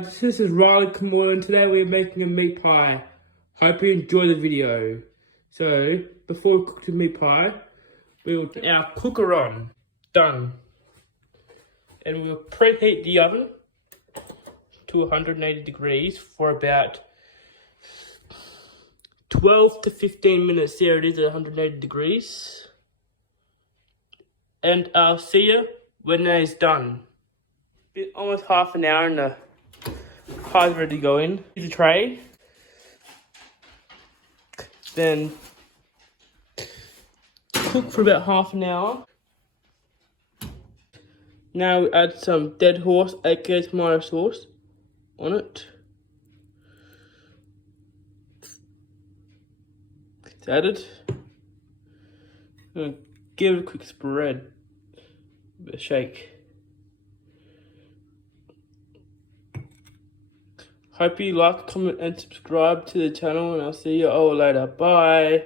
This is Riley Camoy and today we're making a meat pie. Hope you enjoy the video. So, before we cook the meat pie, we'll put our cooker on. Done. And we'll preheat the oven to 180 degrees for about 12 to 15 minutes. There it is at 180 degrees. And I'll see you when it's done. Almost half an hour and the pie's ready to go in. Use a tray. Then cook for about half an hour. Now we add some dead horse, aka tomato sauce, on it. It's added. I'm gonna give it a quick spread. A bit of shake. Hope you like, comment and subscribe to the channel, and I'll see you all later. Bye.